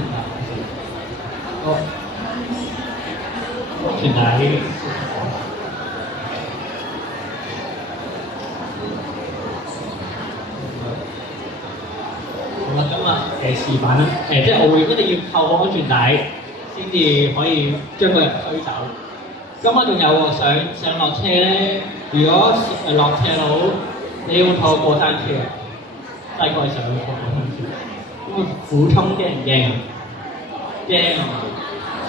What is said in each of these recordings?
大個傳大啲。好啦，咁啊示範啦，即係我會一定要扣好安全帶先至可以將個人推走。咁我仲有喎，上落車咧，如果落斜路，你要坐過山車，細個嘅時候要坐過山車，咁苦衝啲人驚，驚啊嘛，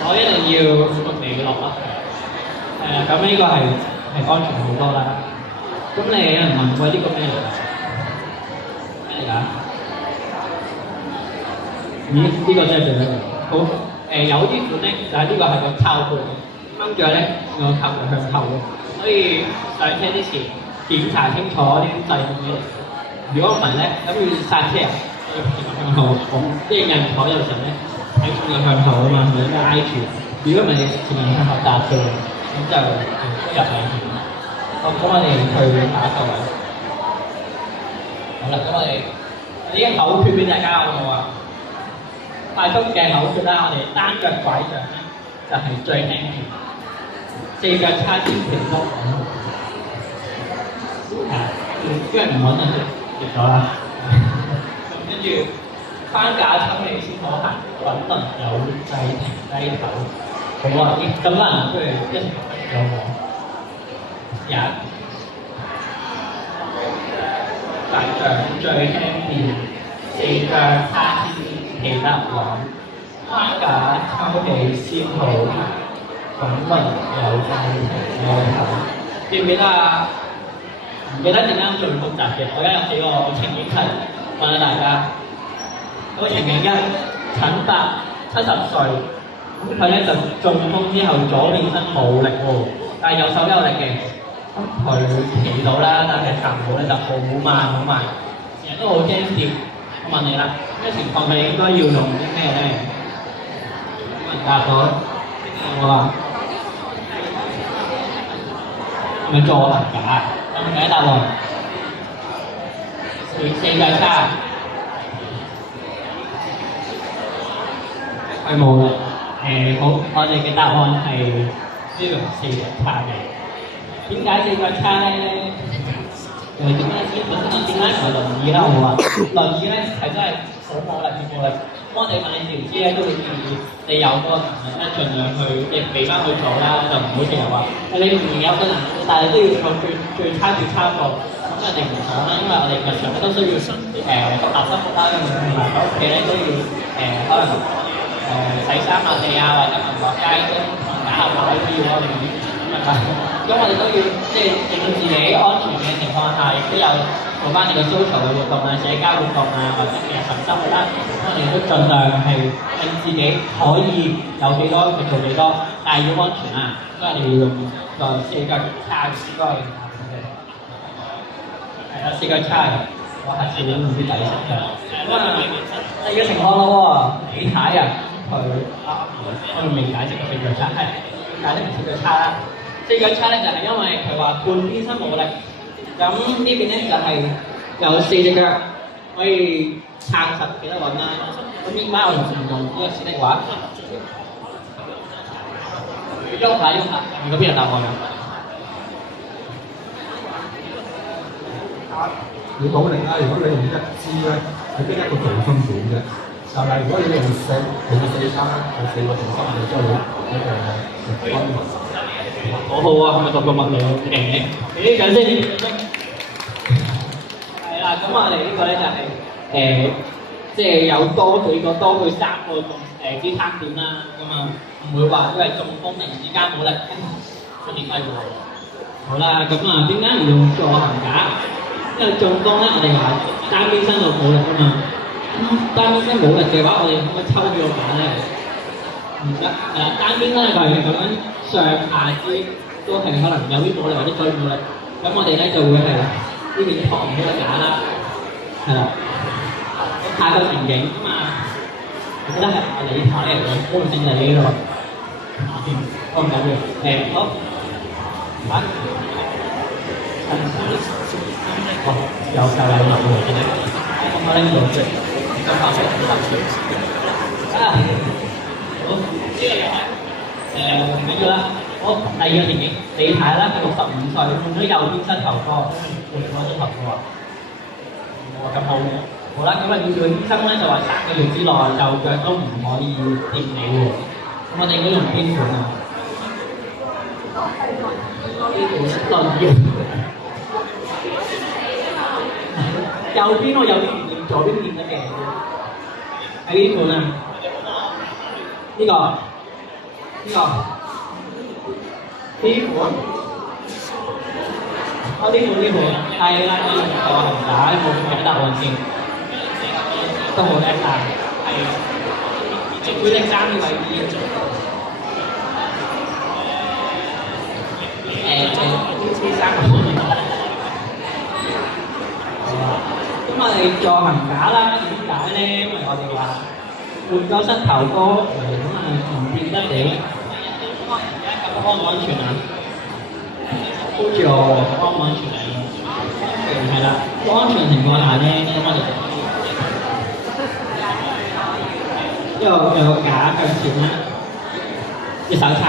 我一定要個尾落啦。咁呢個係安全好多啦。咁你有人問喂呢個咩嚟㗎？咩嚟㗎？咦？呢個真係最緊要。好有啲款咧，就係呢個係個靠背。跟住咧，個靠背向後嘅，所以上車之前檢查清楚呢啲掣係咩嚟。如果唔係咧，咁要剎車啊，要向後拱，即係人坐有時候咧，睇重要向後啊嘛，咪拉住。如果唔係前面向後搭嘅，咁就入危險。好，咁我哋去下一個位。好啦，咁我哋呢個口訣俾大家好唔好啊？快速嘅口訣啦，我哋單腳拐杖咧就係最輕便。四腳叉千祈唔好穩，因為唔穩就跌咗啦。咁跟住翻架抽氣先可行，穩輪有掣停低頭。好啊，咁多人不如一齊有我。大杖最輕便，四腳叉千祈得穩，翻架抽氣先好行。咁運有掣停有頭，記唔記得啊？唔記得點解咁做複雜嘅？我而家有幾個情景題問下大家。嗰個情景一，陳伯70歲，咁佢咧就中風之後左邊身冇力喎，但係右手有力嘅。咁佢企到啦，但係行路咧就好慢好慢，成日都好驚跌。我問你啦，咩情況佢應該要用啲咩咧？咁人答咗，我話。係咪助行架？有冇第一答案？四腳叉，係冇啦。好，我哋嘅答案係呢個四腳叉嘅。點解四腳叉咧？點解本身點解唔係輪椅啦？我話輪椅咧係真係好冇力嘅冇力。我哋買條支咧都會建議你有嗰個能力咧，盡量去亦俾翻佢做啦，就唔好成日話你唔有個能力，但係都要做最差過，咁我哋唔講啦，因為我哋日常都需要搭生活啦，同埋喺屋企咧都要可能洗衫抹地啊，或者行落街都打下牌都要我哋咁啊，咁我哋都要即係令到自己安全嘅情況下，亦都有做翻你個 social 嘅活動啊、社交活動啊，或者日常生活啦，我哋都盡量係令自己可以有幾多就做幾多，但係要安全啊，所以我哋要用個四腳叉應該係啦，四腳叉嘅，我下次唔知解釋嘅。咁啊，第二個情況咯喎，李太啊，佢我仲未解釋個四腳叉，解釋四腳叉啦。四腳叉咧就係因為佢話半邊身冇力。咁呢邊咧就係有四隻腳可以撐實幾多穩啦。咁點解我哋唔用呢個指令話？喐下，如果邊有答案㗎？要保力啦，如果你用一支咧，係得一個重心點啫。但係如果你用四叉，有四個重心點，即係你一個均勻。好好啊，係咪讀過物理勁嘅？咦，緊先。係啦，咁我哋呢個咧就係即係有多幾個多佢3個支撐點啦，咁啊唔會話因為中風突然之間冇力出現揮喎。好啦，咁啊點解唔用助行架？因為中風咧，我哋話單邊身度冇力啊嘛。單邊身冇力嘅話，我哋可唔可以抽住個架咧？唔得，單邊身佢係咁樣上下肢都係可能有啲冇力或者最冇力，咁我哋咧就會係呢邊托唔到個架啦，係啦。下個情景啊嘛，我覺得係李太嚟嘅，都唔姓李嘅喎。我唔緊要，好，啊，有留落嚟嘅，咁我拎到先，咁後尾好，呢個又係唔緊要啦。好，第二個電影，你睇啦，佢65歲換咗右邊膝頭哥，換咗膝頭哥啊！咁好嘅，好啦，咁啊，要醫生咧就話3個月之內右腳都唔可以掂你喎。咁我哋應該用邊款啊？呢款輪搖。右邊我右邊唔掂，左邊掂得嘅。係呢款啊？呢個呢個呢款。哦，呢款係啦，呢個紅帶冇咩答案先，都好叻㗎，係會拎3個位置。呢3個方面。咁我哋做行架啦，點解咧？因為我哋話換咗膝頭哥，咁啊唔掂得你。而家咁安唔安全啊？好似我安唔安全嚟？係啦，安全情況下咧，咁我哋有個架向前啦，隻手撐。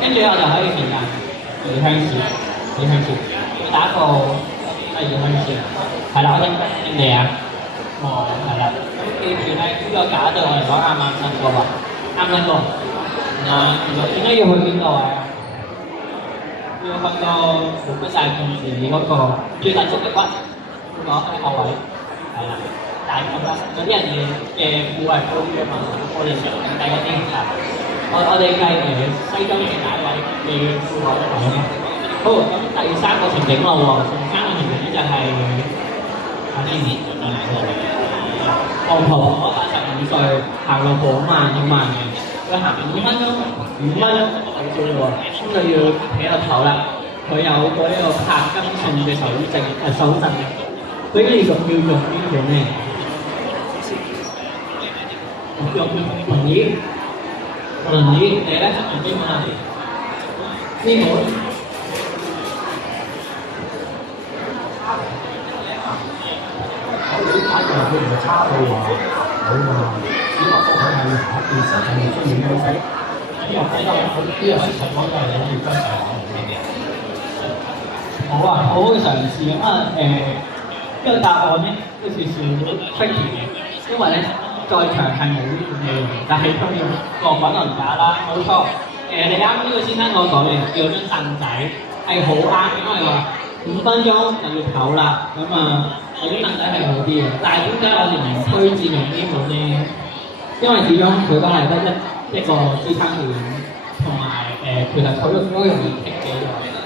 跟住我就可以平衡移向前，打個移向前，係啦，我應你啊，係啦，咁記住咧，呢個架對我嚟講啱唔啱身個喎？啱身個。點解要去邊度啊？要去到冇乜曬控制你嗰個最突出嘅骨，嗰個後位，係啦，大咁啦。有啲人嘅部位高啲嘅嘛，我哋就計嗰啲係。我哋計西裝嘅大位嘅褲位嘅。好，咁第3個情景咯喎，第3個情景咧就係黃婆婆85歲行路好慢嘅，佢行5分鐘好少喎，咁就要企喺度唞啦。佢有個呢個帕金遜嘅手震，佢呢個要用邊款咧？用輪椅，你咧用邊款啊？呢款。呢排就佢唔差到話好嘛，只不過佢係下段時間需要休息。呢個比較好，呢個實講就係你要跟上好啊，好好嘅嘗試咁啊呢個答案咧都少少 tricky 嘅，因為咧在場係冇呢款嘢用，但係佢要個滾輪架啦，冇錯。你啱呢個先生我講嘅叫張凳仔係好啱，因為話5分鐘就要唞啦，咁啊。有啲凳仔係好啲嘅，但係點解我哋唔推薦用呢款咧？因為始終佢都係得一個支撐點，同埋其實佢都容易棘嘅。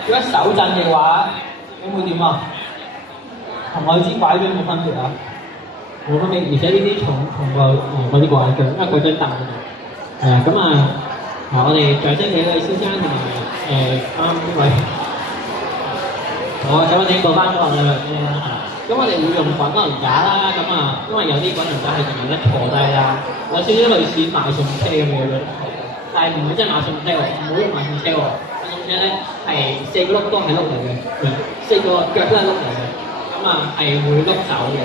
如果手震嘅話，咁會點啊？同我支拐杖冇分別啊！冇分別，而且呢啲重過我啲拐杖，因為嗰張凳嗰度。咁啊，我哋掌聲俾佢先生同埋啱呢位。好啊，咁我哋報翻咗我哋啦。咁我哋會用滾輪架啦，咁啊，因為有啲滾輪架係淨係得坐低啦，有少少類似買餸車咁嘅樣，但係唔係真係買餸車喎，唔好用買餸車喎，買餸車咧係4個轆都係轆嚟嘅，4個腳都係轆嚟嘅，咁啊係會轆走嘅，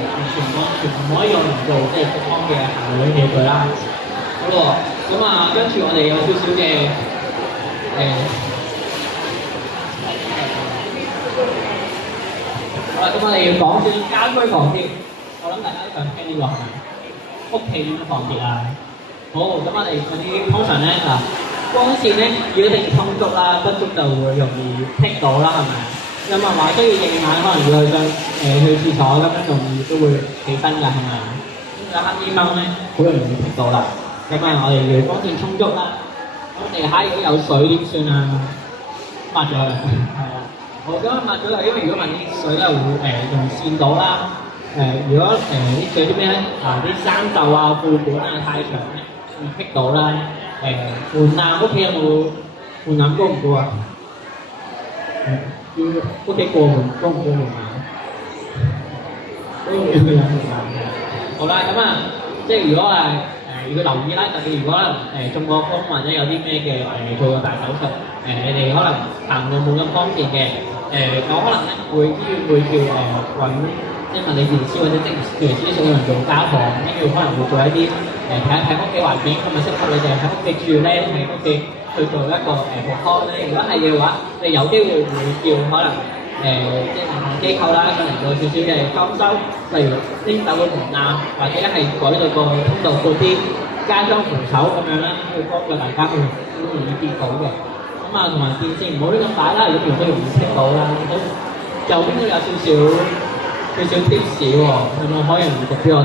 全唔可以用嚟做即係復康嘅行路器具啦。好喎，咁啊跟住我哋有少少嘅好啦，咁我哋要講少少家居防鐵，我諗大家都想聽呢個係咪？屋企點樣防鐵啊？好，咁我哋嗰啲通常咧光線咧要一定充足啦，不足就會容易剔到啦，係咪？有冇人話需要夜晚可能要去廁所咁樣容易都會起身㗎，係咪？咁有黑衣掹咧，好容易剔到啦。咁啊，我哋要光線充足啦。咁地下如果有水點算啊？抹咗佢，係啊。好，咁抹咗佢，因為如果問啲水咧會容易跣到啦。如果啲水啲咩咧啲衫袖啊、褲管啊太長咧，會棘到啦。換籃屋企有冇換籃高唔高啊？要屋企過門高唔高門啊？都要換籃。好啦，咁啊，即係如果如果留意啦，特別如果可能中過風或者有啲咩嘅做過大手術，你哋可能行路冇咁方便嘅，我可能咧醫院會叫揾即因為你電視或者即譬如資訊用做家訪，跟住可能會做一啲睇屋企環境係咪適合你哋喺屋企住咧，喺屋企去做一個復康咧。如果係嘅話，你有機會會叫可能即係唔同機構啦，可能做少少嘅裝修，例如拎走個門啊，或者係改到個通道闊啲，加裝扶手咁樣啦，去幫助大家去好容易見到嘅。咁啊，同埋電線唔好拎咁大啦，如果都容易聽到啦。咁右邊都有少少 tips 喎，有冇可以唔讀俾我？